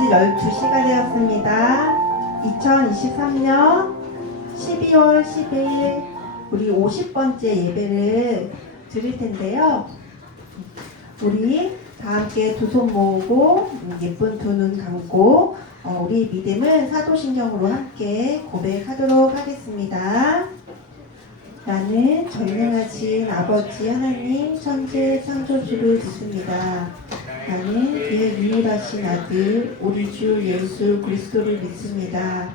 이제 12시가 되었습니다. 2023년 12월 10일 우리 50번째 예배를 드릴 텐데요. 우리 다 함께 두 손 모으고 예쁜 두 눈 감고 우리 믿음을 사도신경으로 함께 고백하도록 하겠습니다. 나는 전능하신 아버지 하나님 천재 창조주를 믿습니다. 나는 그의 유일하신 아들 우리 주 예수 그리스도를 믿습니다.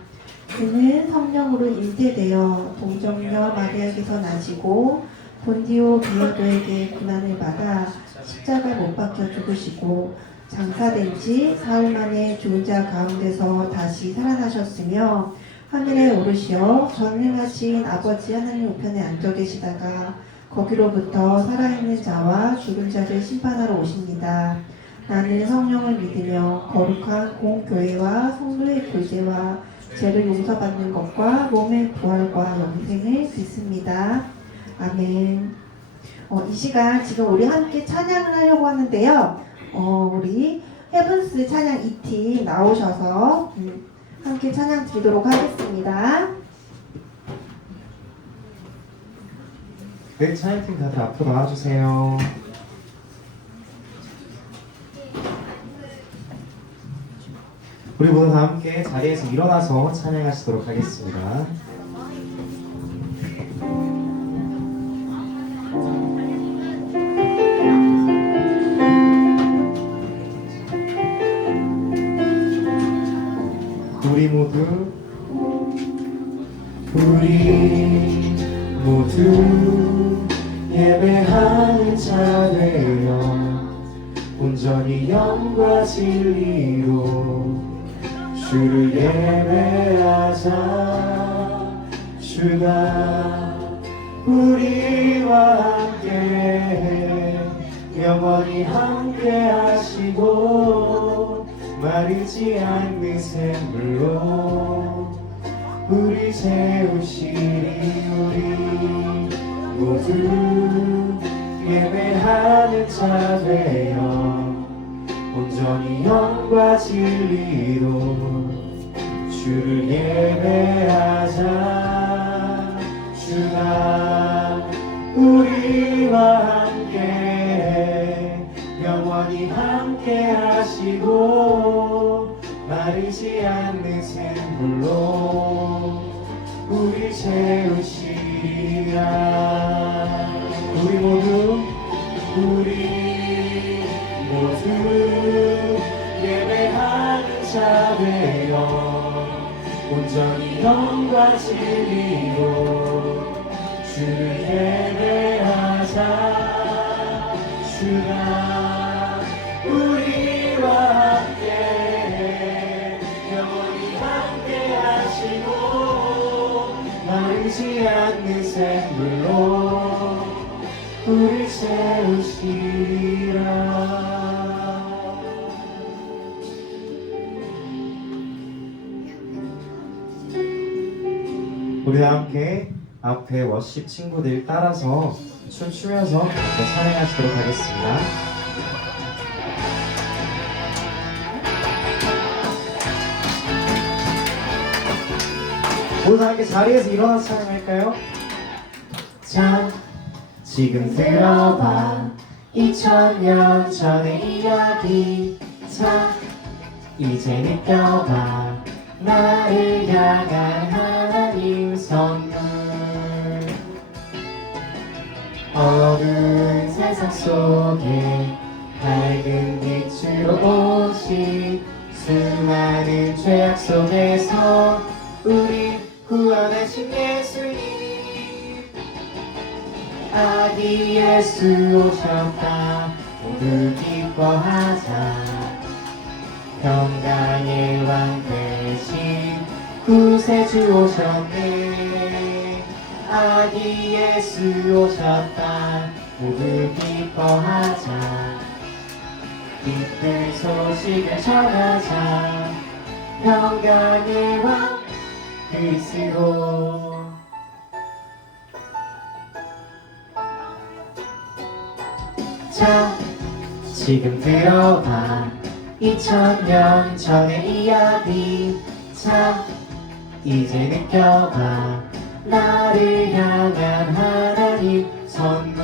그는 성령으로 잉태되어 동정녀 마리아에게서 나시고 본디오 빌라도에게 고난을 받아 십자가 못 박혀 죽으시고 장사된 지 사흘 만에 죽은 자 가운데서 다시 살아나셨으며 하늘에 오르시어 전능하신 아버지 하나님 우편에 앉아 계시다가 거기로부터 살아있는 자와 죽은 자를 심판하러 오십니다. 나는 성령을 믿으며 거룩한 공교회와 성도의 교제와 죄를 용서받는 것과 몸의 부활과 영생을 믿습니다. 아멘. 이 시간 지금 우리 함께 찬양을 하려고 하는데요. 우리 헤븐스 찬양 2팀 나오셔서 함께 찬양 드리도록 하겠습니다. 네, 찬양팀 다들 앞으로 나와주세요. 우리 모두 다 함께 자리에서 일어나서 찬양하시도록 하겠습니다. 우리 모두 예배하는 자 되어 온전히 영과 진리로 주를 예배하자. 주가 우리와 함께 영원히 함께 하시고 마르지 않는 샘물로 우리 채우시리. 우리 모두 예배하는 자 되어 온전히 영과 진리로 주를 예배하자. 주가 우리와 함께 영원히 함께 하시고 마르지 않는 샘물로 우리 채우시리라. 우리 모두 예배하는 자 되어 온전히 영과 진리로 주를 예배하자. 주가 우리와 함께 영원히 함께 하시고 마르지 않는 샘물로 우리 채우시리라. 우리 함께 앞에 워십 친구들 따라서 춤추면서 함께 찬양하시도록 하겠습니다. 모두 함께 자리에서 일어나서 찬양할까요? 자, 지금 들어봐 2000년 전의 이야기. 자, 이제 느껴봐 나를 향한 하나님 선물. 어두운 세상 속에 밝은 빛으로 오신 수많은 죄악 속에서 우리 구원하신 예수님. 아기 예수 오셨다 모두 기뻐하자. 평강의 왕 대신 구세주 오셨네. 아기 예수 오셨다 모두 기뻐하자. 기쁜 소식을 전하자. 평강의 왕 그리스도. 자, 지금 들어봐 2000년 전의 이야기 자 이제 느껴봐 나를 향한 하나님 선물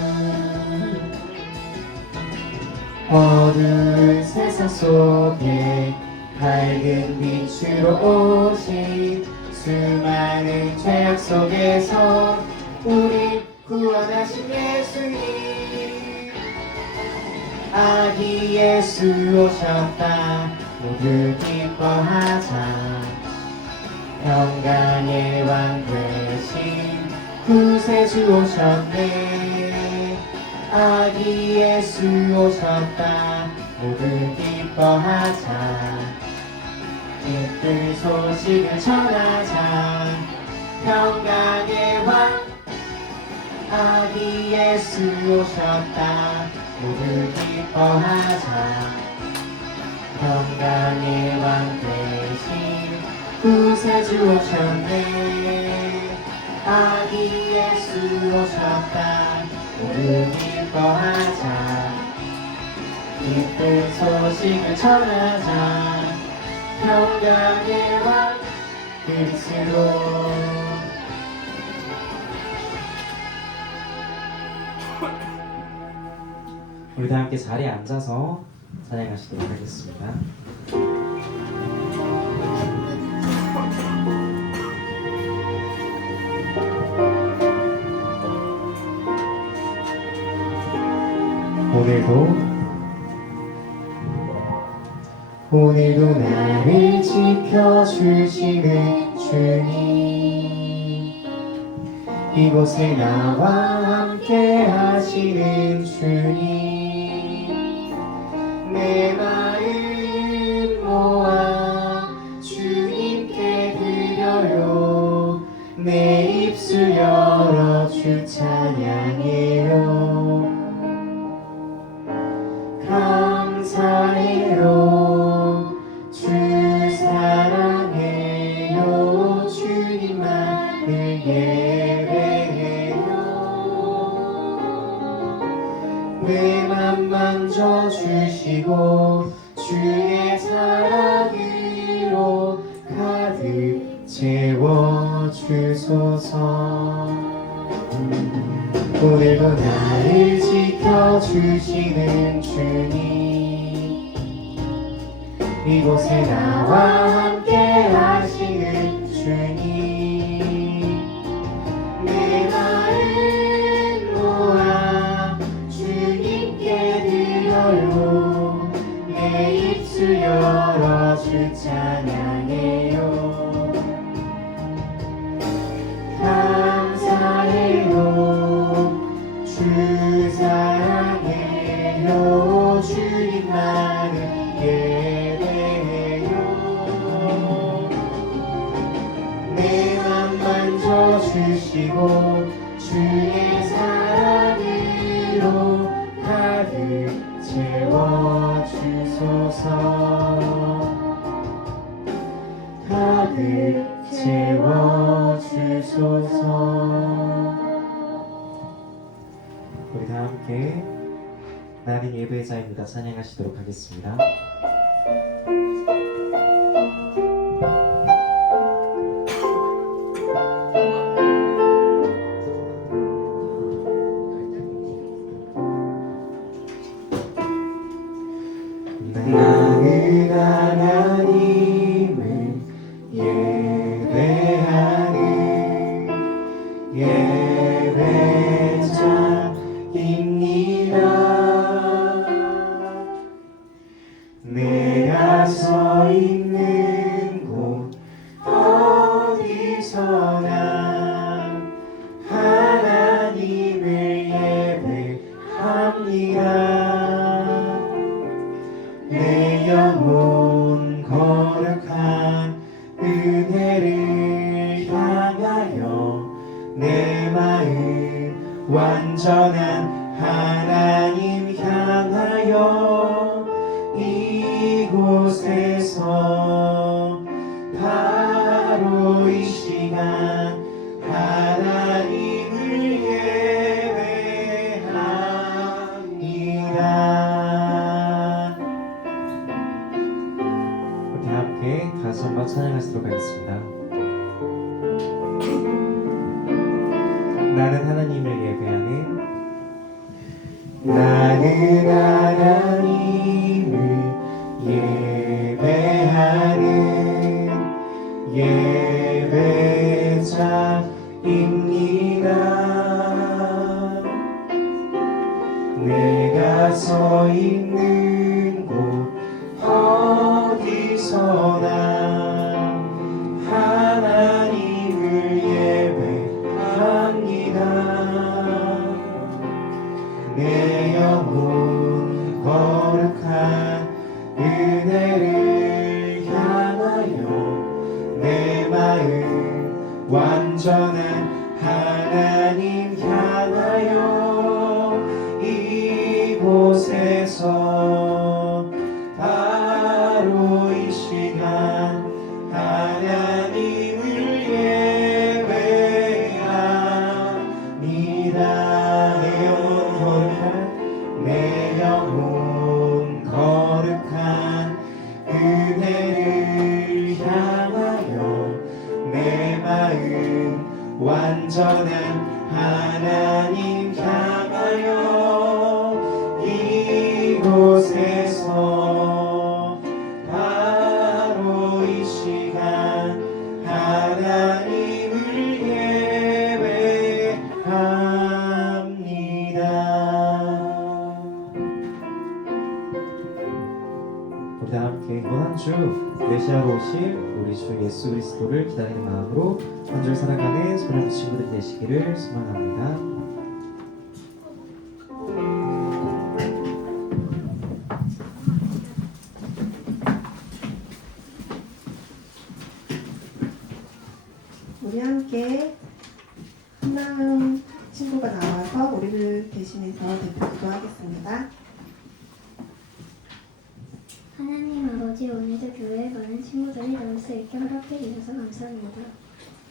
어두운 세상 속에 밝은 빛으로 오신 수많은 죄악 속에서 우리 구원하신 예수님 아기 예수 오셨다 모두 기뻐하자 평강의 왕 되신 구세주 오셨네 아기 예수 오셨다 모두 기뻐하자 기쁜 소식을 전하자 평강의 왕 아기 예수 오셨다 모두 기뻐하자 평강의 왕 되신 구세주 오셨네 아기 예수 오셨다 모두 기뻐하자 기쁜 소식을 전하자 평강의 왕 그리스도 우리 다 함께 자리에 앉아서 찬양하시도록 하겠습니다. 오늘도 나를 지켜주시는 주님 이곳에 나와 함께 하시는 주님 내 마음 모아 주님께 드려요 내 입술 열어 주 찬양해요 감사해요 주 사랑해요 주님만을 예배해요 내 맘 만져주시고 주의 사랑으로 가득 채워주소서 오늘도 나를 지켜주시는 주님 이곳에 나와 함께 하시는 주님 내 마음 모아 주님께 드려요 내 입술 열어 주 찬양해요 감사해요 주 사랑해요 주님만을 예배해요 내 맘 만져주시고 주의 사랑으로 가득 채워주소서 가득 채워주소서 우리 다 함께 나는 예배자입니다 찬양하시도록 하겠습니다. 나는 하나님을 예배하는 예배자입니다 내가 서 있는 곳 어디서나 하나님을 예배합니다 내 영혼 거룩한 은혜를 향하여 내 마음 완전한 하나님 향하여 이곳에서 바로 이 시간 하나님을 예배합니다 다시 한번 찬양하시도록 하겠습니다. 나는 하나님을 예배하는 예배자입니다. 내가 서 있는 곳 어디서나 하나님을 예배합니다. 내 영혼 거룩한 은혜를 향하여 내 마음 완전한 하나님 향하여 이곳에서 바로 이 시간 하나님을 예배합니다. 내 영혼 거룩한 은혜를 향하여 내 마음 완전한 하나님 향하여 이곳에서 바로 이 시간 하나님을 예배합니다. 우리 다 함께 이번 한 주 메시아로 오실 우리 주 예수 그리스도를 기다리는 마음으로 한 주 살아가는 소년 친구들 되시기를 소망합니다. 우리 함께 한나은 친구가 나와서 우리를 대신해서 대표기도 하겠습니다. 하나님 아버지, 오늘도 교회에 많은 친구들이 나올 수 있게 허락해 주셔서 감사합니다.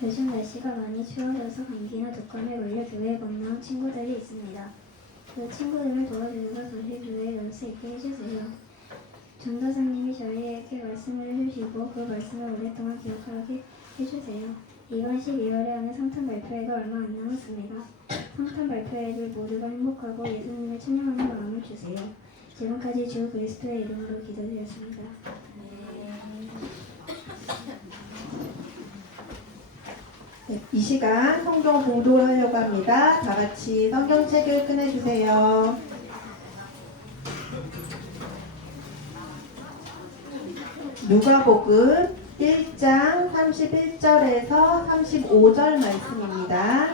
요즘 날씨가 많이 추워져서 감기나 독감에 걸려 교회에 건너온 친구들이 있습니다. 그 친구들을 도와주셔서 다시 교회에 나올 수 있게 해주세요. 전도사님이 저희에게 말씀을 해주시고 그 말씀을 오랫동안 기억하게 해주세요. 이번 12월에 하는 성탄 발표회가 얼마 안 남았습니다. 성탄 발표회를 모두가 행복하고 예수님을 찬양하는 마음을 주세요. 지금까지 주 그리스도의 이름으로 기도드렸습니다. 네, 이 시간 성경 봉독을 하려고 합니다. 다 같이 성경책을 꺼내주세요. 누가복음 1장 31절에서 35절 말씀입니다.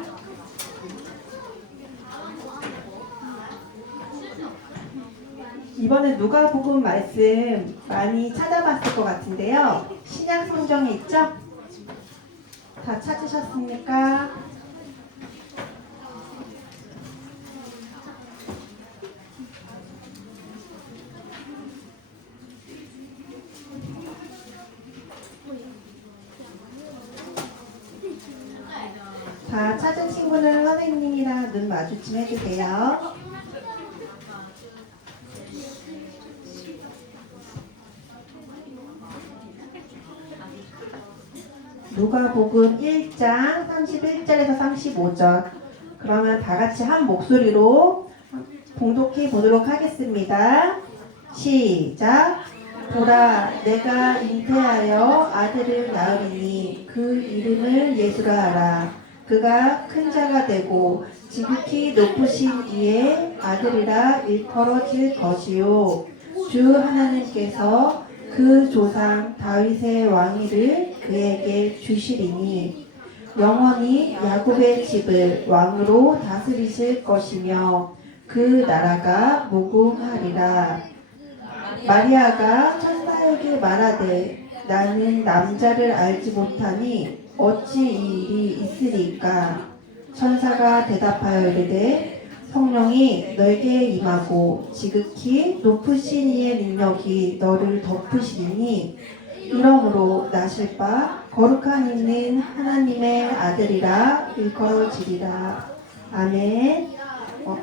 이번에 누가복음 말씀 많이 찾아봤을 것 같은데요. 신약 성경에 있죠? 다 찾으셨습니까? 다 찾은 친구는 선생님이랑 눈 마주침 해주세요. 누가복음 1장 31절에서 35절. 그러면 다 같이 한 목소리로 봉독해 보도록 하겠습니다. 시작. 보라, 내가 잉태하여 아들을 낳으리니 그 이름을 예수라 하라. 그가 큰 자가 되고 지극히 높으신 이의 아들이라 일컬어질 것이요. 주 하나님께서 그 조상 다윗의 왕위를 그에게 주시리니 영원히 야곱의 집을 왕으로 다스리실 것이며 그 나라가 무궁하리라. 마리아가 천사에게 말하되 나는 남자를 알지 못하니 어찌 이 일이 있으리까? 천사가 대답하여 이르되 성령이 너에게 임하고 지극히 높으신 이의 능력이 너를 덮으시니 이러므로 나실 바 거룩한 이는 하나님의 아들이라 일컬어지리라. 아멘.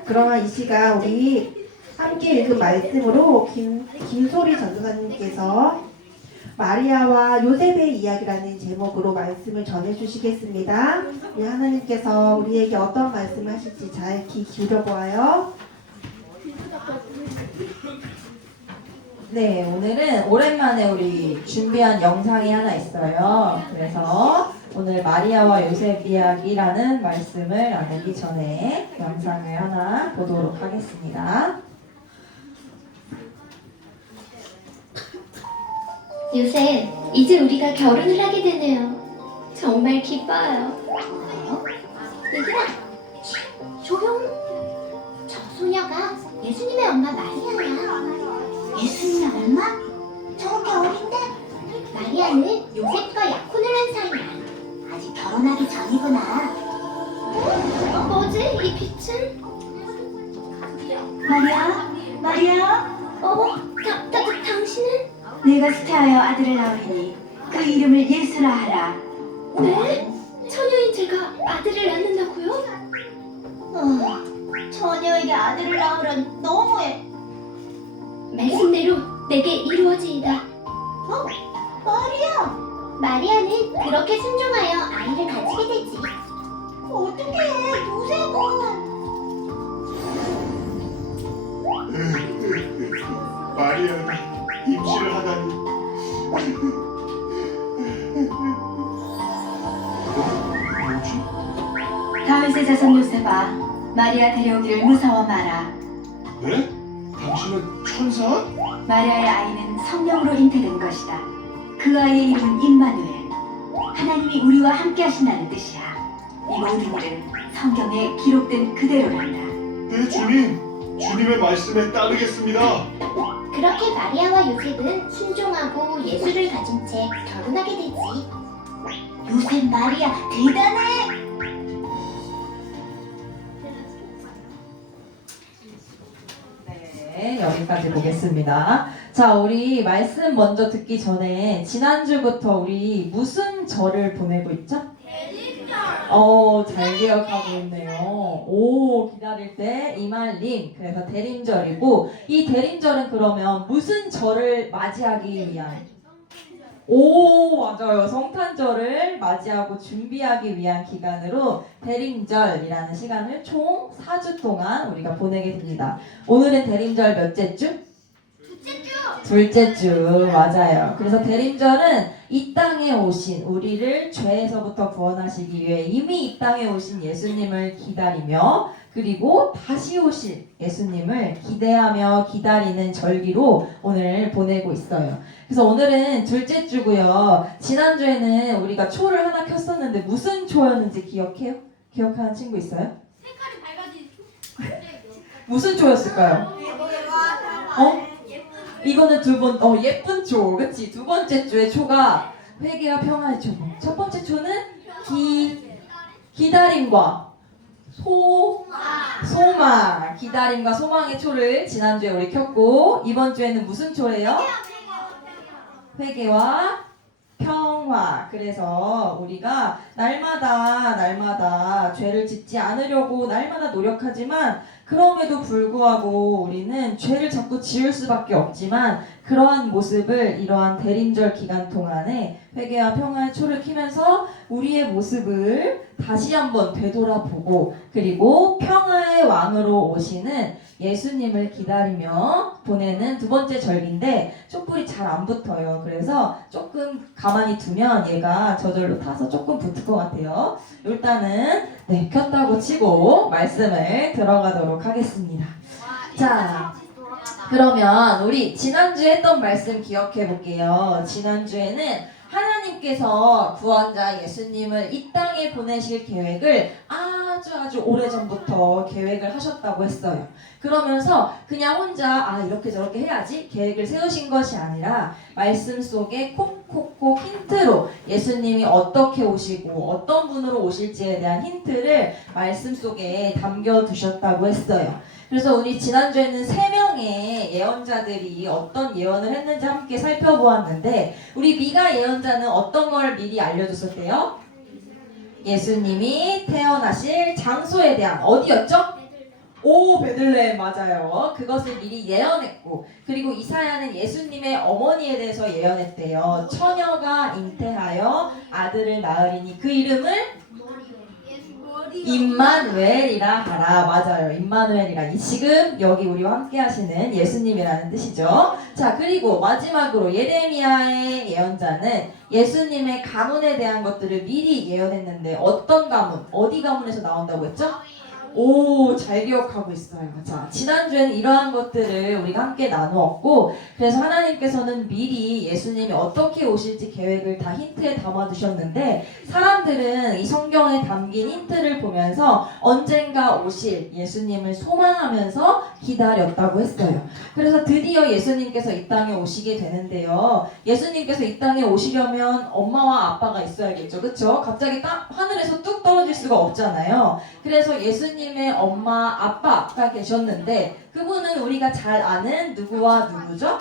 그러면 이 시간 우리 함께 읽은 말씀으로 김소리 전도사님께서 마리아와 요셉의 이야기라는 제목으로 말씀을 전해주시겠습니다. 우리 하나님께서 우리에게 어떤 말씀을 하실지 잘 귀 기울여 보아요. 네, 오늘은 오랜만에 우리 준비한 영상이 하나 있어요. 그래서 오늘 마리아와 요셉 이야기라는 말씀을 나누기 전에 영상을 하나 보도록 하겠습니다. 요새 이제 우리가 결혼을 하게 되네요. 정말 기뻐요. 얘들아, 조용. 저 소녀가 예수님의 엄마 마리아야. 예수님의 엄마? 저렇게 어린데? 마리아는 요셉과 약혼을 한 사이야. 아직 결혼하기 전이구나. 뭐지? 이 빛은? 마리아, 당신은? 내가 스테아여 아들을 낳으리니 그 이름을 예수라 하라. 네? 처녀인 제가 아들을 낳는다고요? 처녀에게 아들을 낳으란 너무해. 말씀대로 내게 이루어지이다. 마리아, 마리아는 그렇게 순종하여 아이를 가지게 되지. 어떡해, 요셉은. 마리아가 임신을 하다니. 뭐지? 다윗의 자손 요셉아, 마리아 데려오기를 무서워 마라. 네? 당신은 천사? 마리아의 아이는 성령으로 잉태된 것이다. 그 아이의 이름은 임마누엘. 하나님이 우리와 함께 하신다는 뜻이야. 이 모든 일은 성경에 기록된 그대로란다. 네, 주님. 주님의 말씀에 따르겠습니다. 그렇게 마리아와 요셉은 순종하고 예수를 가진 채 결혼하게 되지. 요셉 마리아 대단해. 네, 여기까지 보겠습니다. 자, 우리 말씀 먼저 듣기 전에 지난주부터 우리 무슨 절을 보내고 있죠? 잘 기억하고 있네요. 오, 기다릴 때 이말림. 그래서 대림절이고, 이 대림절은 그러면 무슨 절을 맞이하기 위한? 오, 맞아요. 성탄절을 맞이하고 준비하기 위한 기간으로 대림절이라는 시간을 총 4주 동안 우리가 보내게 됩니다. 오늘은 대림절 몇째 주? 둘째 주, 맞아요. 그래서 대림절은 이 땅에 오신 우리를 죄에서부터 구원하시기 위해 이미 이 땅에 오신 예수님을 기다리며 그리고 다시 오실 예수님을 기대하며 기다리는 절기로 오늘 보내고 있어요. 그래서 오늘은 둘째 주고요. 지난주에는 우리가 초를 하나 켰었는데 무슨 초였는지 기억해요? 기억하는 친구 있어요? 색깔이 밝아진 무슨 초였을까요? 이거는 예쁜 초, 그치? 두 번째 초의 초가 회개와 평화의 초. 첫 번째 초는 기다림과 소망. 기다림과 소망의 초를 지난주에 우리 켰고, 이번 주에는 무슨 초예요? 회개와 평화. 그래서 우리가 날마다 죄를 짓지 않으려고 날마다 노력하지만 그럼에도 불구하고 우리는 죄를 자꾸 지을 수밖에 없지만 그러한 모습을 이러한 대림절 기간 동안에 회개와 평화의 초를 키면서 우리의 모습을 다시 한번 되돌아보고 그리고 평화의 왕으로 오시는 예수님을 기다리며 보내는 두 번째 절기인데 촛불이 잘 안 붙어요. 그래서 조금 가만히 두면 얘가 저절로 타서 조금 붙을 것 같아요. 일단은 켰다고 치고 말씀을 들어가도록 하겠습니다. 자, 그러면 우리 지난주에 했던 말씀 기억해 볼게요. 지난주에는 하나님께서 구원자 예수님을 이 땅에 보내실 계획을 아주 오래전부터 계획을 하셨다고 했어요. 그러면서 그냥 혼자 이렇게 저렇게 해야지 계획을 세우신 것이 아니라 말씀 속에 콕콕콕 힌트로 예수님이 어떻게 오시고 어떤 분으로 오실지에 대한 힌트를 말씀 속에 담겨두셨다고 했어요. 그래서 우리 지난주에는 3명의 예언자들이 어떤 예언을 했는지 함께 살펴보았는데 우리 미가 예언자는 어떤 걸 미리 알려줬었대요? 예수님이 태어나실 장소에 대한 어디였죠? 오, 베들레헴 맞아요. 그것을 미리 예언했고, 그리고 이사야는 예수님의 어머니에 대해서 예언했대요. 처녀가 잉태하여 아들을 낳으리니 그 이름을 임마누엘이라 하라. 맞아요. 임마누엘이라. 지금 여기 우리와 함께 하시는 예수님이라는 뜻이죠. 자, 그리고 마지막으로 예레미야의 예언자는 예수님의 가문에 대한 것들을 미리 예언했는데 어떤 가문, 어디 가문에서 나온다고 했죠? 오, 잘 기억하고 있어요. 자, 지난주에는 이러한 것들을 우리가 함께 나누었고, 그래서 하나님께서는 미리 예수님이 어떻게 오실지 계획을 다 힌트에 담아두셨는데, 사람들은 이 성경에 담긴 힌트를 보면서 언젠가 오실 예수님을 소망하면서 기다렸다고 했어요. 그래서 드디어 예수님께서 이 땅에 오시게 되는데요. 예수님께서 이 땅에 오시려면 엄마와 아빠가 있어야겠죠. 그쵸? 갑자기 딱 하늘에서 뚝 떨어질 수가 없잖아요. 그래서 예수님의 엄마, 아빠가 계셨는데 그분은 우리가 잘 아는 누구와 누구죠?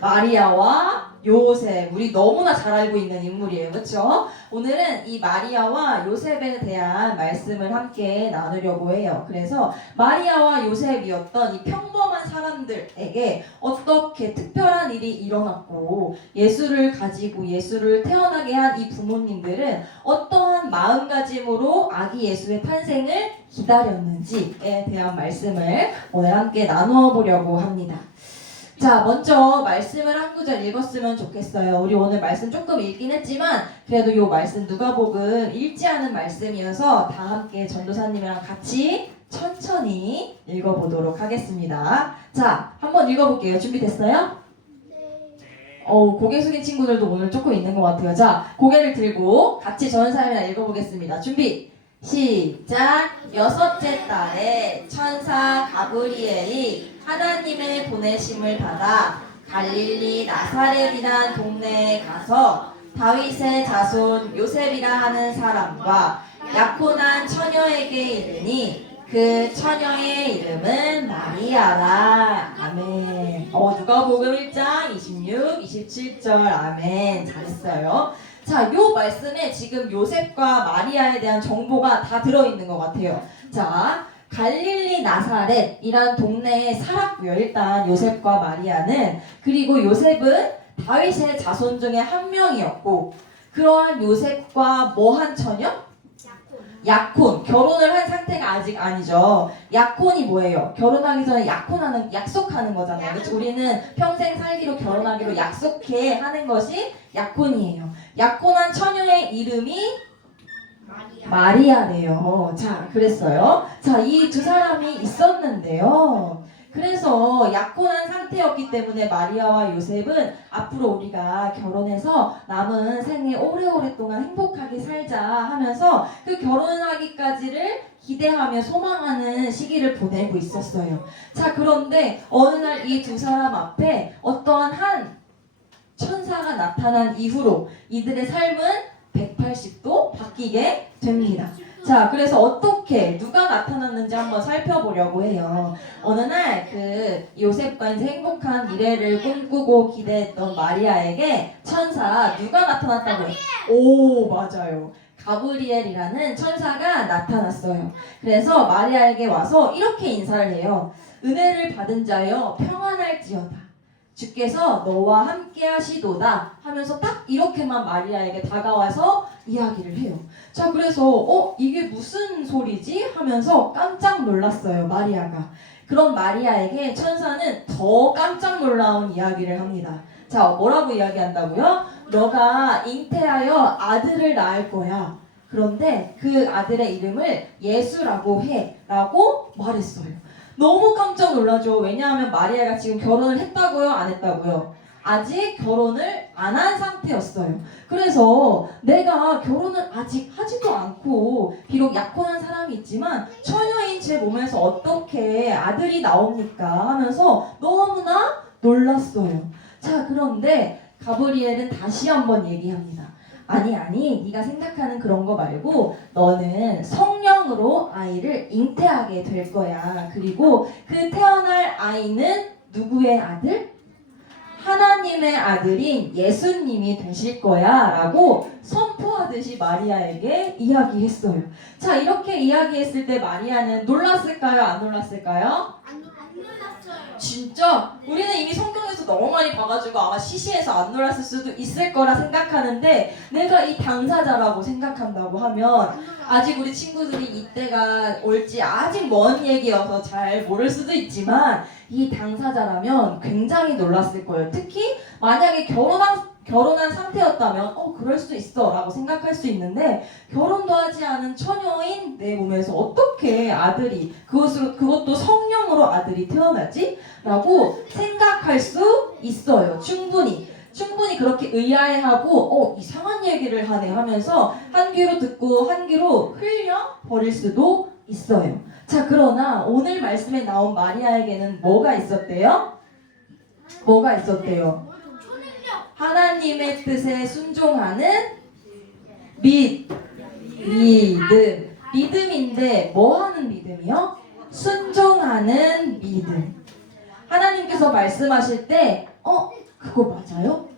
마리아와 요셉. 우리 너무나 잘 알고 있는 인물이에요. 그렇죠? 오늘은 이 마리아와 요셉에 대한 말씀을 함께 나누려고 해요. 그래서 마리아와 요셉이었던 이 평범한 사람들에게 어떻게 특별한 일이 일어났고 예수를 가지고 예수를 태어나게 한 이 부모님들은 어떠한 마음가짐으로 아기 예수의 탄생을 기다렸는지에 대한 말씀을 오늘 함께 나누어 보려고 합니다. 자, 먼저 말씀을 한 구절 읽었으면 좋겠어요. 우리 오늘 말씀 조금 읽긴 했지만 그래도 이 말씀 누가복음 읽지 않은 말씀이어서 다 함께 전도사님이랑 같이 천천히 읽어보도록 하겠습니다. 자, 한번 읽어볼게요. 준비됐어요? 고개 숙인 친구들도 오늘 조금 있는 것 같아요. 자, 고개를 들고 같이 전사님이랑 읽어보겠습니다. 준비! 시작! 6째 달에 천사 가브리엘이 하나님의 보내심을 받아 갈릴리 나사렛이란 동네에 가서 다윗의 자손 요셉이라 하는 사람과 약혼한 처녀에게 이르니 그 처녀의 이름은 마리아라. 아멘. 누가복음 1장 26, 27절. 아멘. 잘했어요. 자, 요 말씀에 지금 요셉과 마리아에 대한 정보가 다 들어있는 것 같아요. 자, 갈릴리 나사렛이란 동네에 살았고요. 일단 요셉과 마리아는. 그리고 요셉은 다윗의 자손 중에 한 명이었고, 그러한 요셉과 뭐한 처녀? 약혼. 결혼을 한 상태가 아직 아니죠. 약혼이 뭐예요? 결혼하기 전에 약속하는 거잖아요. 그렇죠? 우리는 평생 살기로 결혼하기로 약속해 하는 것이 약혼이에요. 약혼한 처녀의 이름이 마리아래요. 자, 그랬어요. 자, 이 두 사람이 있었는데요. 그래서 약혼한 상태였기 때문에 마리아와 요셉은 앞으로 우리가 결혼해서 남은 생에 오래오래 동안 행복하게 살자 하면서 그 결혼하기까지를 기대하며 소망하는 시기를 보내고 있었어요. 자, 그런데 어느 날 이 두 사람 앞에 어떠한 한 천사가 나타난 이후로 이들의 삶은 180도 바뀌게 됩니다. 자, 그래서 어떻게 누가 나타났는지 한번 살펴보려고 해요. 어느 날 그 요셉과 이제 행복한 미래를 꿈꾸고 기대했던 마리아에게 천사 누가 나타났다고 해요? 오, 맞아요. 가브리엘이라는 천사가 나타났어요. 그래서 마리아에게 와서 이렇게 인사를 해요. 은혜를 받은 자여 평안할지어다. 주께서 너와 함께 하시도다 하면서 딱 이렇게만 마리아에게 다가와서 이야기를 해요. 자, 그래서 이게 무슨 소리지? 하면서 깜짝 놀랐어요, 마리아가. 그런 마리아에게 천사는 더 깜짝 놀라운 이야기를 합니다. 자, 뭐라고 이야기한다고요? 너가 잉태하여 아들을 낳을 거야. 그런데 그 아들의 이름을 예수라고 해 라고 말했어요. 너무 깜짝 놀라죠. 왜냐하면 마리아가 지금 결혼을 했다고요? 안 했다고요? 아직 결혼을 안 한 상태였어요. 그래서 내가 결혼을 아직 하지도 않고 비록 약혼한 사람이 있지만 처녀인 제 몸에서 어떻게 아들이 나옵니까? 하면서 너무나 놀랐어요. 자, 그런데 가브리엘은 다시 한번 얘기합니다. 아니 네가 생각하는 그런 거 말고 너는 성령으로 아이를 잉태하게 될 거야. 그리고 그 태어날 아이는 누구의 아들? 하나님 하나님의 아들인 예수님이 되실 거야 라고 선포하듯이 마리아에게 이야기했어요. 자, 이렇게 이야기했을 때 마리아는 놀랐을까요? 안 놀랐을까요? 진짜? 우리는 이미 성경에서 너무 많이 봐가지고 아마 시시해서 안 놀랐을 수도 있을 거라 생각하는데, 내가 이 당사자라고 생각한다고 하면 아직 우리 친구들이 이때가 올지 아직 먼 얘기여서 잘 모를 수도 있지만, 이 당사자라면 굉장히 놀랐을 거예요. 특히 만약에 결혼한 상태였다면 그럴 수 있어 라고 생각할 수 있는데, 결혼도 하지 않은 처녀인 내 몸에서 어떻게 아들이, 그것도 성령으로 아들이 태어나지? 라고 생각할 수 있어요. 충분히 그렇게 의아해하고 이상한 얘기를 하네 하면서 한 귀로 듣고 한 귀로 흘려버릴 수도 있어요. 자, 그러나 오늘 말씀에 나온 마리아에게는 뭐가 있었대요? 뭐가 있었대요? 하나님의 뜻에 순종하는 믿음. 믿음인데 뭐 하는 믿음이요? 순종하는 믿음. 하나님께서 말씀하실 때 그거 맞아요?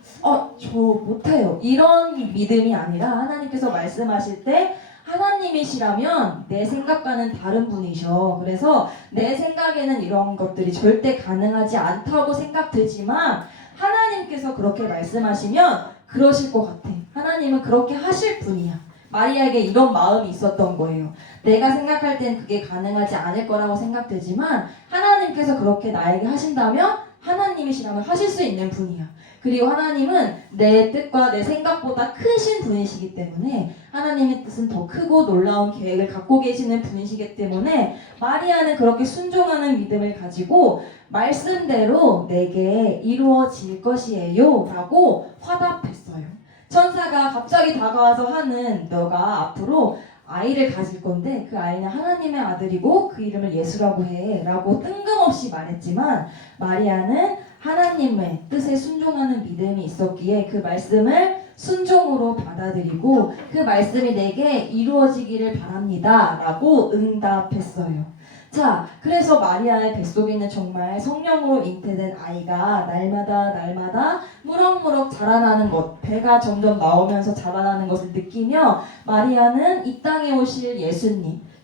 저 못해요. 이런 믿음이 아니라, 하나님께서 말씀하실 때 하나님이시라면 내 생각과는 다른 분이셔. 그래서 내 생각에는 이런 것들이 절대 가능하지 않다고 생각되지만 하나님께서 그렇게 말씀하시면 그러실 것 같아. 하나님은 그렇게 하실 분이야. 마리아에게 이런 마음이 있었던 거예요. 내가 생각할 땐 그게 가능하지 않을 거라고 생각되지만 하나님께서 그렇게 나에게 하신다면 하나님이시라면 하실 수 있는 분이야. 그리고 하나님은 내 뜻과 내 생각보다 크신 분이시기 때문에, 하나님의 뜻은 더 크고 놀라운 계획을 갖고 계시는 분이시기 때문에 마리아는 그렇게 순종하는 믿음을 가지고 말씀대로 내게 이루어질 것이에요 라고 화답했어요. 천사가 갑자기 다가와서 하는, 너가 앞으로 아이를 가질 건데 그 아이는 하나님의 아들이고 그 이름을 예수라고 해 라고 뜬금없이 말했지만, 마리아는 하나님의 뜻에 순종하는 믿음이 있었기에 그 말씀을 순종으로 받아들이고 그 말씀이 내게 이루어지기를 바랍니다 라고 응답했어요. 자, 그래서 마리아의 뱃속에는 정말 성령으로 잉태된 아이가 날마다 무럭무럭 자라나는 것, 배가 점점 나오면서 자라나는 것을 느끼며, 마리아는 이 땅에 오실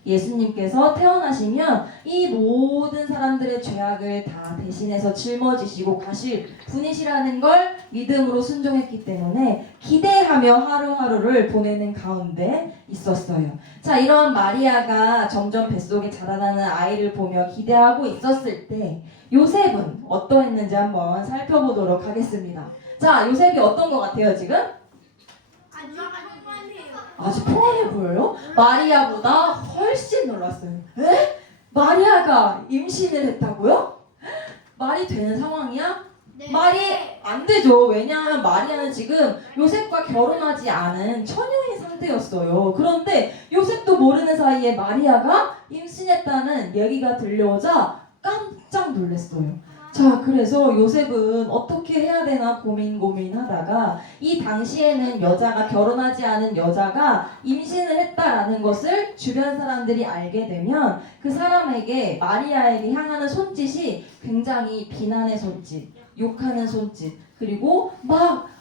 예수님께서 태어나시면 이 모든 사람들의 죄악을 다 대신해서 짊어지시고 가실 분이시라는 걸 믿음으로 순종했기 때문에 기대하며 하루하루를 보내는 가운데 있었어요. 자, 이런 마리아가 점점 뱃속에 자라나는 아이를 보며 기대하고 있었을 때 요셉은 어떠했는지 한번 살펴보도록 하겠습니다. 자, 요셉이 어떤 것 같아요, 지금? 아주 평안해 보여요? 마리아보다 훨씬 놀랐어요. 에? 마리아가 임신을 했다고요? 말이 되는 상황이야? 네. 말이 안 되죠. 왜냐하면 마리아는 지금 요셉과 결혼하지 않은 처녀인 상태였어요. 그런데 요셉도 모르는 사이에 마리아가 임신했다는 얘기가 들려오자 깜짝 놀랐어요. 자, 그래서 요셉은 어떻게 해야 되나 고민하다가, 이 당시에는 결혼하지 않은 여자가 임신을 했다라는 것을 주변 사람들이 알게 되면 그 사람에게, 마리아에게 향하는 손짓이 굉장히 비난의 손짓, 욕하는 손짓, 그리고 막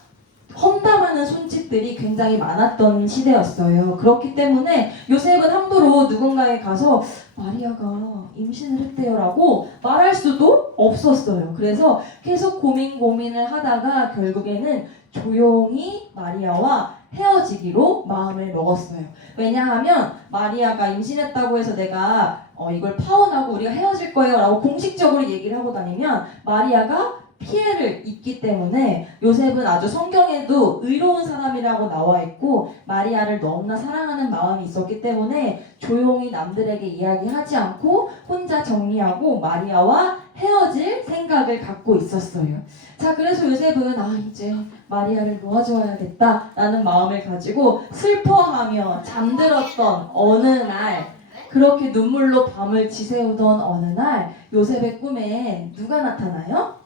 험담하는 손짓들이 굉장히 많았던 시대였어요. 그렇기 때문에 요셉은 함부로 누군가에 가서 마리아가 임신을 했대요 라고 말할 수도 없었어요. 그래서 계속 고민을 하다가 결국에는 조용히 마리아와 헤어지기로 마음을 먹었어요. 왜냐하면 마리아가 임신했다고 해서 내가 이걸 파혼하고 우리가 헤어질 거예요 라고 공식적으로 얘기를 하고 다니면 마리아가 피해를 입기 때문에, 요셉은 아주 성경에도 의로운 사람이라고 나와 있고 마리아를 너무나 사랑하는 마음이 있었기 때문에 조용히 남들에게 이야기하지 않고 혼자 정리하고 마리아와 헤어질 생각을 갖고 있었어요. 자, 그래서 요셉은 이제 마리아를 놓아줘야겠다라는 마음을 가지고 슬퍼하며 잠들었던 어느 날, 그렇게 눈물로 밤을 지새우던 어느 날, 요셉의 꿈에 누가 나타나요?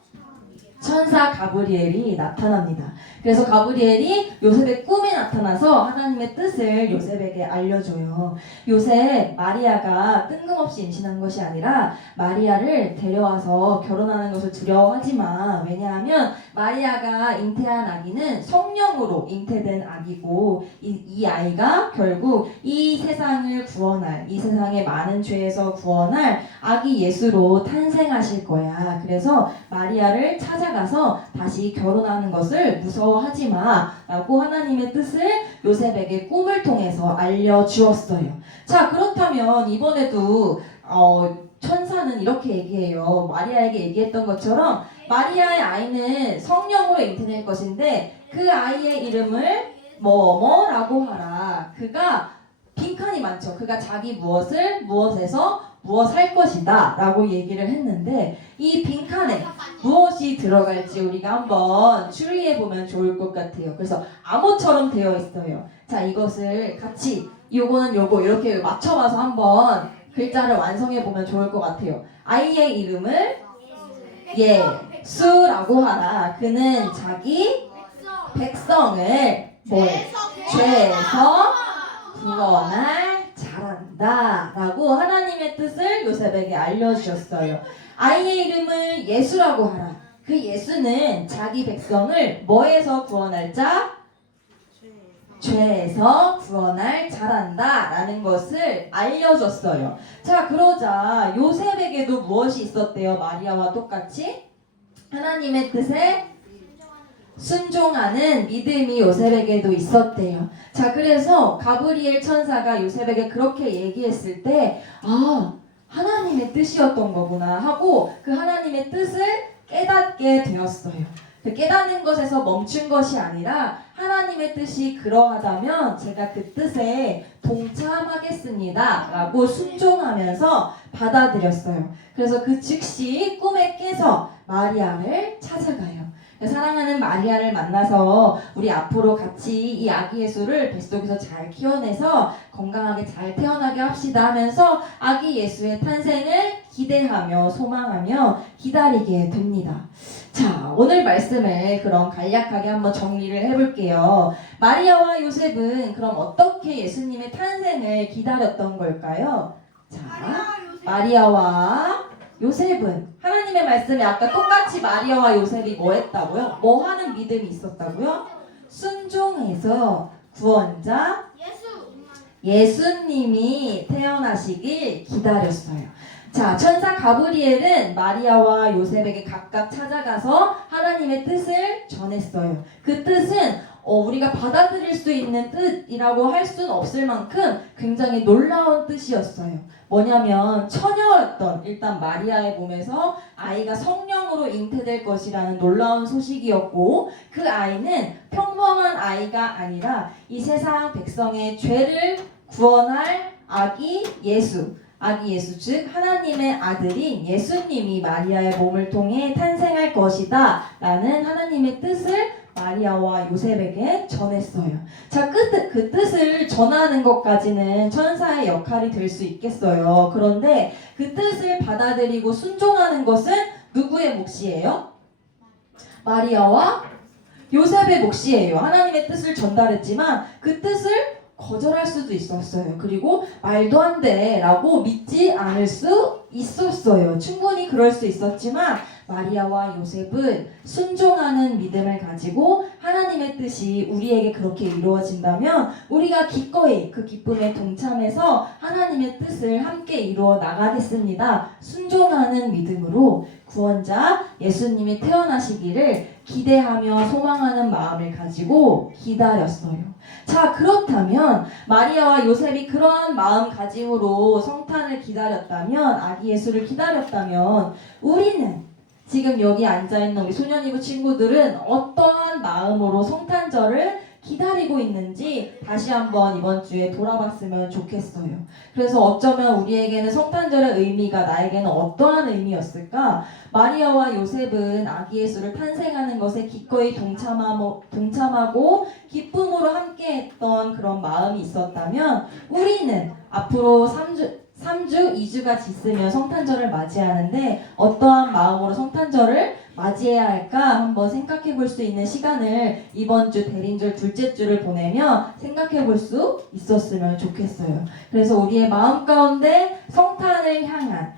천사 가브리엘이 나타납니다. 그래서 가브리엘이 요셉의 꿈에 나타나서 하나님의 뜻을 요셉에게 알려줘요. 요셉, 마리아가 뜬금없이 임신한 것이 아니라 마리아를 데려와서 결혼하는 것을 두려워하지 마. 왜냐하면 마리아가 잉태한 아기는 성령으로 잉태된 아기고 이 아이가 결국 이 세상을 구원할, 이 세상의 많은 죄에서 구원할 아기 예수로 탄생하실 거야. 그래서 마리아를 찾아가서 다시 결혼하는 것을 무서워하지 마 라고 하나님의 뜻을 요셉에게 꿈을 통해서 알려주었어요. 자, 그렇다면 이번에도 천사는 이렇게 얘기해요. 마리아에게 얘기했던 것처럼 마리아의 아이는 성령으로 잉태될 것인데 그 아이의 이름을 뭐뭐라고 하라. 그가 빈칸이 많죠. 그가 자기 무엇에서 무엇할 것이다 라고 얘기를 했는데 이 빈칸에 무엇이 들어갈지 우리가 한번 추리해 보면 좋을 것 같아요. 그래서 암호처럼 되어 있어요. 자, 이것을 같이 요거는 요거 이렇게 맞춰봐서 한번 글자를 완성해 보면 좋을 것 같아요. 아이의 이름을 예수라고 하라. 그는 자기 백성을 죄에서 구원할 잘한다 라고 하나님의 뜻을 요셉에게 알려주셨어요. 아이의 이름을 예수라고 하라. 그 예수는 자기 백성을 뭐에서 구원할 자? 죄에서 구원할 잘한다 라는 것을 알려줬어요. 자, 그러자 요셉에게도 무엇이 있었대요? 마리아와 똑같이 하나님의 뜻에 순종하는 믿음이 요셉에게도 있었대요. 자, 그래서 가브리엘 천사가 요셉에게 그렇게 얘기했을 때 하나님의 뜻이었던 거구나 하고 그 하나님의 뜻을 깨닫게 되었어요. 깨닫는 것에서 멈춘 것이 아니라 하나님의 뜻이 그러하다면 제가 그 뜻에 동참하겠습니다 라고 순종하면서 받아들였어요. 그래서 그 즉시 꿈에 깨서 마리아를 찾아가요. 사랑하는 마리아를 만나서 우리 앞으로 같이 이 아기 예수를 뱃속에서 잘 키워내서 건강하게 잘 태어나게 합시다 하면서 아기 예수의 탄생을 기대하며 소망하며 기다리게 됩니다. 자, 오늘 말씀을 그럼 간략하게 한번 정리를 해볼게요. 마리아와 요셉은 그럼 어떻게 예수님의 탄생을 기다렸던 걸까요? 자, 마리아와 요셉은 하나님의 말씀에 아까 똑같이 마리아와 요셉이 뭐 했다고요? 뭐 하는 믿음이 있었다고요? 순종해서 구원자 예수님이 태어나시길 기다렸어요. 자, 천사 가브리엘은 마리아와 요셉에게 각각 찾아가서 하나님의 뜻을 전했어요. 그 뜻은 우리가 받아들일 수 있는 뜻이라고 할 수는 없을 만큼 굉장히 놀라운 뜻이었어요. 뭐냐면 처녀였던 일단 마리아의 몸에서 아이가 성령으로 잉태될 것이라는 놀라운 소식이었고 그 아이는 평범한 아이가 아니라 이 세상 백성의 죄를 구원할 아기 예수 즉 하나님의 아들인 예수님이 마리아의 몸을 통해 탄생할 것이다 라는 하나님의 뜻을 마리아와 요셉에게 전했어요. 자, 그 뜻을 전하는 것까지는 천사의 역할이 될 수 있겠어요. 그런데 그 뜻을 받아들이고 순종하는 것은 누구의 몫이에요? 마리아와 요셉의 몫이에요. 하나님의 뜻을 전달했지만 그 뜻을 거절할 수도 있었어요. 그리고 말도 안 돼 라고 믿지 않을 수 있었어요. 충분히 그럴 수 있었지만 마리아와 요셉은 순종하는 믿음을 가지고 하나님의 뜻이 우리에게 그렇게 이루어진다면 우리가 기꺼이 그 기쁨에 동참해서 하나님의 뜻을 함께 이루어 나가겠습니다. 순종하는 믿음으로 구원자 예수님이 태어나시기를 기대하며 소망하는 마음을 가지고 기다렸어요. 자, 그렇다면 마리아와 요셉이 그러한 마음가짐으로 성탄을 기다렸다면 아기 예수를 기다렸다면 우리는 지금 여기 앉아있는 우리 소년이부 친구들은 어떠한 마음으로 성탄절을 기다리고 있는지 다시 한번 이번 주에 돌아봤으면 좋겠어요. 그래서 어쩌면 우리에게는 성탄절의 의미가 나에게는 어떠한 의미였을까? 마리아와 요셉은 아기 예수를 탄생하는 것에 기꺼이 동참하고 기쁨으로 함께했던 그런 마음이 있었다면 우리는 앞으로 3주, 2주가 지스면 성탄절을 맞이하는데 어떠한 마음으로 성탄절을 맞이해야 할까 한번 생각해 볼 수 있는 시간을 이번 주 대림절 둘째 주를 보내며 생각해 볼 수 있었으면 좋겠어요. 그래서 우리의 마음 가운데 성탄을 향한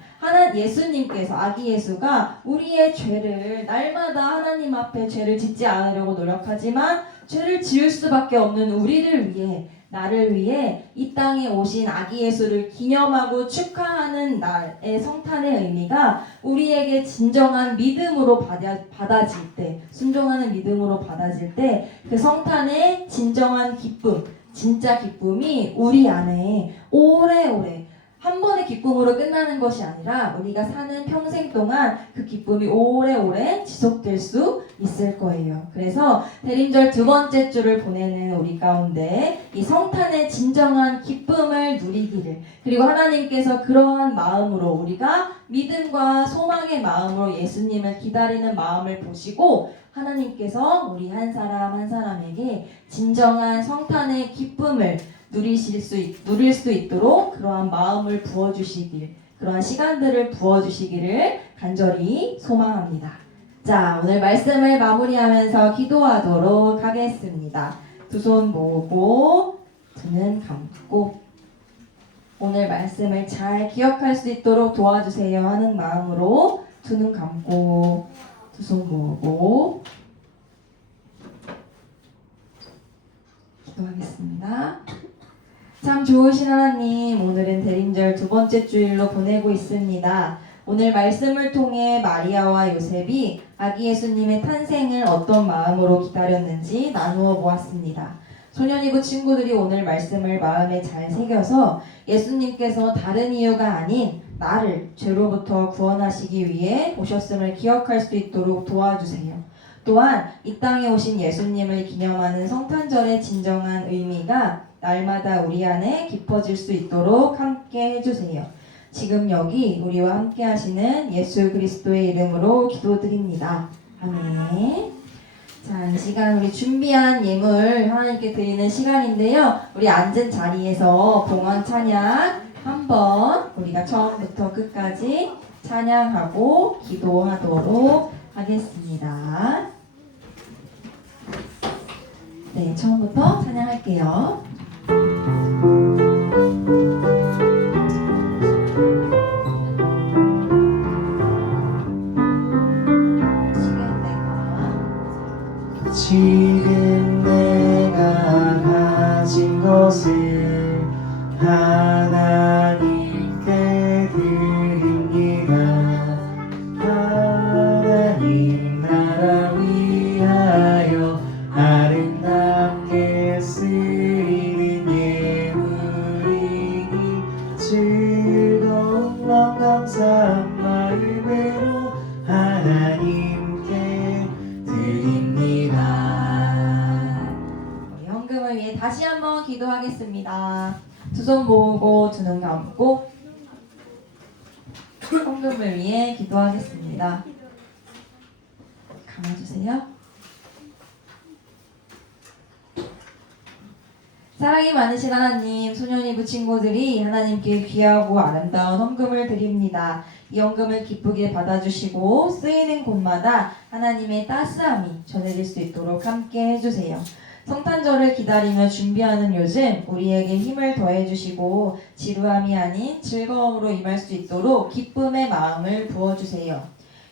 예수님께서 아기 예수가 우리의 죄를 날마다 하나님 앞에 죄를 짓지 않으려고 노력하지만 죄를 지을 수밖에 없는 우리를 위해 나를 위해 이 땅에 오신 아기 예수를 기념하고 축하하는 날의 성탄의 의미가 우리에게 진정한 믿음으로 받아질 때, 순종하는 믿음으로 받아질 때 그 성탄의 진정한 기쁨, 진짜 기쁨이 우리 안에 오래오래 한 번의 기쁨으로 끝나는 것이 아니라 우리가 사는 평생 동안 그 기쁨이 오래오래 지속될 수 있을 거예요. 그래서 대림절 두 번째 주를 보내는 우리 가운데 이 성탄의 진정한 기쁨을 누리기를, 그리고 하나님께서 그러한 마음으로 우리가 믿음과 소망의 마음으로 예수님을 기다리는 마음을 보시고 하나님께서 우리 한 사람 한 사람에게 진정한 성탄의 기쁨을 누릴 수 있도록 그러한 마음을 부어주시길, 그러한 시간들을 부어주시기를 간절히 소망합니다. 자, 오늘 말씀을 마무리하면서 기도하도록 하겠습니다. 두 손 모으고 두 눈 감고 오늘 말씀을 잘 기억할 수 있도록 도와주세요 하는 마음으로 두 눈 감고 두 손 모으고 기도하겠습니다. 참 좋으신 하나님, 오늘은 대림절 두 번째 주일로 보내고 있습니다. 오늘 말씀을 통해 마리아와 요셉이 아기 예수님의 탄생을 어떤 마음으로 기다렸는지 나누어 보았습니다. 소년이부 친구들이 오늘 말씀을 마음에 잘 새겨서 예수님께서 다른 이유가 아닌 나를 죄로부터 구원하시기 위해 오셨음을 기억할 수 있도록 도와주세요. 또한 이 땅에 오신 예수님을 기념하는 성탄절의 진정한 의미가 날마다 우리 안에 깊어질 수 있도록 함께 해주세요. 지금 여기 우리와 함께 하시는 예수 그리스도의 이름으로 기도드립니다. 아멘. 자, 이 시간 우리 준비한 예물 하나님께 드리는 시간인데요. 우리 앉은 자리에서 봉헌 찬양 한번 우리가 처음부터 끝까지 찬양하고 기도하도록 하겠습니다. 네, 처음부터 찬양할게요. 지금 내가 가진 것을 하나님께 드립니다. 하나님 나라 위하여 아름답게 쓰이는 예물이니 즐거운 마음 감사한 마음으로 하나님께 드립니다. 우리 헌금을 위해 다시 한번 기도하겠습니다. 두 손 모으고 두 눈 감고 헌금을 위해 기도하겠습니다. 감아주세요. 사랑이 많으신 하나님, 소년이부 친구들이 하나님께 귀하고 아름다운 헌금을 드립니다. 이 헌금을 기쁘게 받아주시고 쓰이는 곳마다 하나님의 따스함이 전해질 수 있도록 함께 해주세요. 성탄절을 기다리며 준비하는 요즘 우리에게 힘을 더해주시고 지루함이 아닌 즐거움으로 임할 수 있도록 기쁨의 마음을 부어주세요.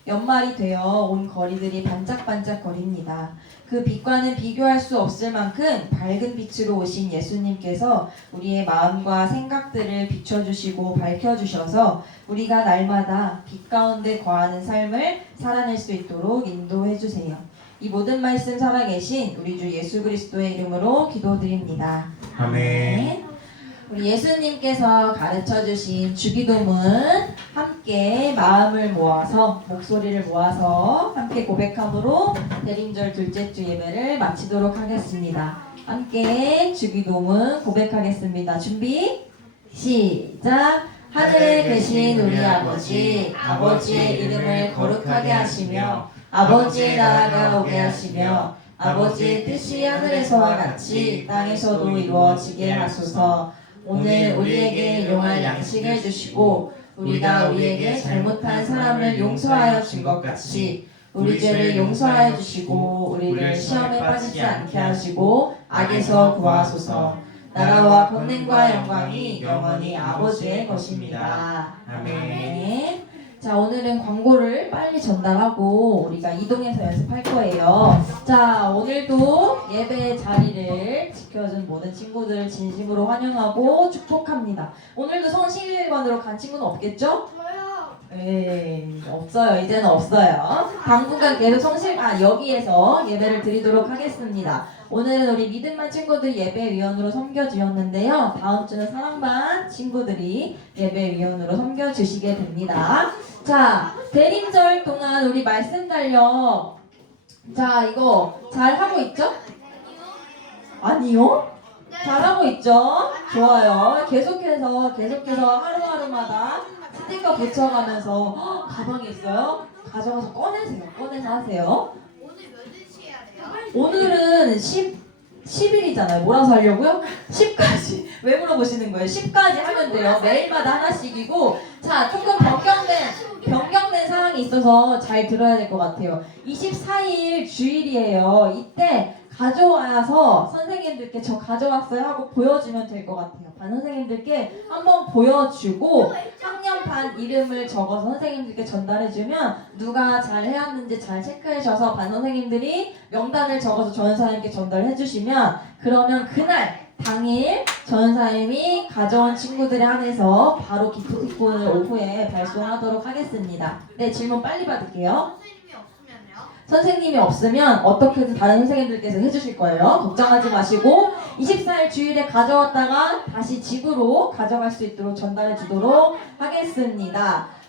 연말이 되어 온 거리들이 반짝반짝거립니다. 그 빛과는 비교할 수 없을 만큼 밝은 빛으로 오신 예수님께서 우리의 마음과 생각들을 비춰주시고 밝혀주셔서 우리가 날마다 빛 가운데 거하는 삶을 살아낼 수 있도록 인도해주세요. 이 모든 말씀 살아계신 우리 주 예수 그리스도의 이름으로 기도드립니다. 아멘. 우리 예수님께서 가르쳐주신 주기도문 함께 마음을 모아서 목소리를 모아서 함께 고백함으로 대림절 둘째 주 예배를 마치도록 하겠습니다. 함께 주기도문 고백하겠습니다. 준비 시작. 하늘에 계신 우리 아버지, 아버지의 이름을 거룩하게 하시며 아버지의 나라가 오게 하시며 아버지의 뜻이 하늘에서와 같이 땅에서도 이루어지게 하소서. 오늘 우리에게 일용할 양식을 주시고 우리가 우리에게 잘못한 사람을 용서하여 준 것 같이 우리 죄를 용서하여 주시고 우리를 시험에 빠지지 않게 하시고 악에서 구하소서. 나라와 권능과 영광이 영원히 아버지의 것입니다. 아멘. 자, 오늘은 광고를 빨리 전달하고 우리가 이동해서 연습할 거예요. 자, 오늘도 예배 자리를 지켜준 모든 친구들 진심으로 환영하고 축복합니다. 오늘도 성실관으로 간 친구는 없겠죠? 없어요. 이제는 없어요. 당분간 계속 여기에서 예배를 드리도록 하겠습니다. 오늘은 우리 믿음반 친구들 예배위원으로 섬겨주었는데요. 다음 주는 사랑반 친구들이 예배위원으로 섬겨주시게 됩니다. 자, 대림절 동안 우리 말씀 달력. 자, 이거 잘 하고 있죠? 아니요? 잘하고 있죠? 좋아요. 계속해서 하루하루마다 스티커 붙여가면서 가방에 있어요? 가져가서 꺼내세요. 꺼내서 하세요. 오늘 몇 시에 해야 돼요? 오늘은 10일이잖아요. 몰아서 하려고요? 10까지. 왜 물어보시는 거예요? 10까지 하면 돼요. 매일마다 하나씩이고. 자, 조금 변경된 상황이 있어서 잘 들어야 될 것 같아요. 24일 주일이에요. 이때 가져와서 선생님들께 저 가져왔어요 하고 보여주면 될 것 같아요. 반 선생님들께 한번 보여주고 학년반 이름을 적어서 선생님들께 전달해주면 누가 잘 해왔는지 잘 체크해줘서 반 선생님들이 명단을 적어서 전사님께 전달해주시면 그러면 그날 당일 전사님이 가져온 친구들에 한해서 바로 기프티콘을 오후에 발송하도록 하겠습니다. 네, 질문 빨리 받을게요. 선생님이 없으면요? 선생님이 없으면 어떻게든 다른 선생님들께서 해주실 거예요. 걱정하지 마시고 24일 주일에 가져왔다가 다시 집으로 가져갈 수 있도록 전달해 주도록 하겠습니다.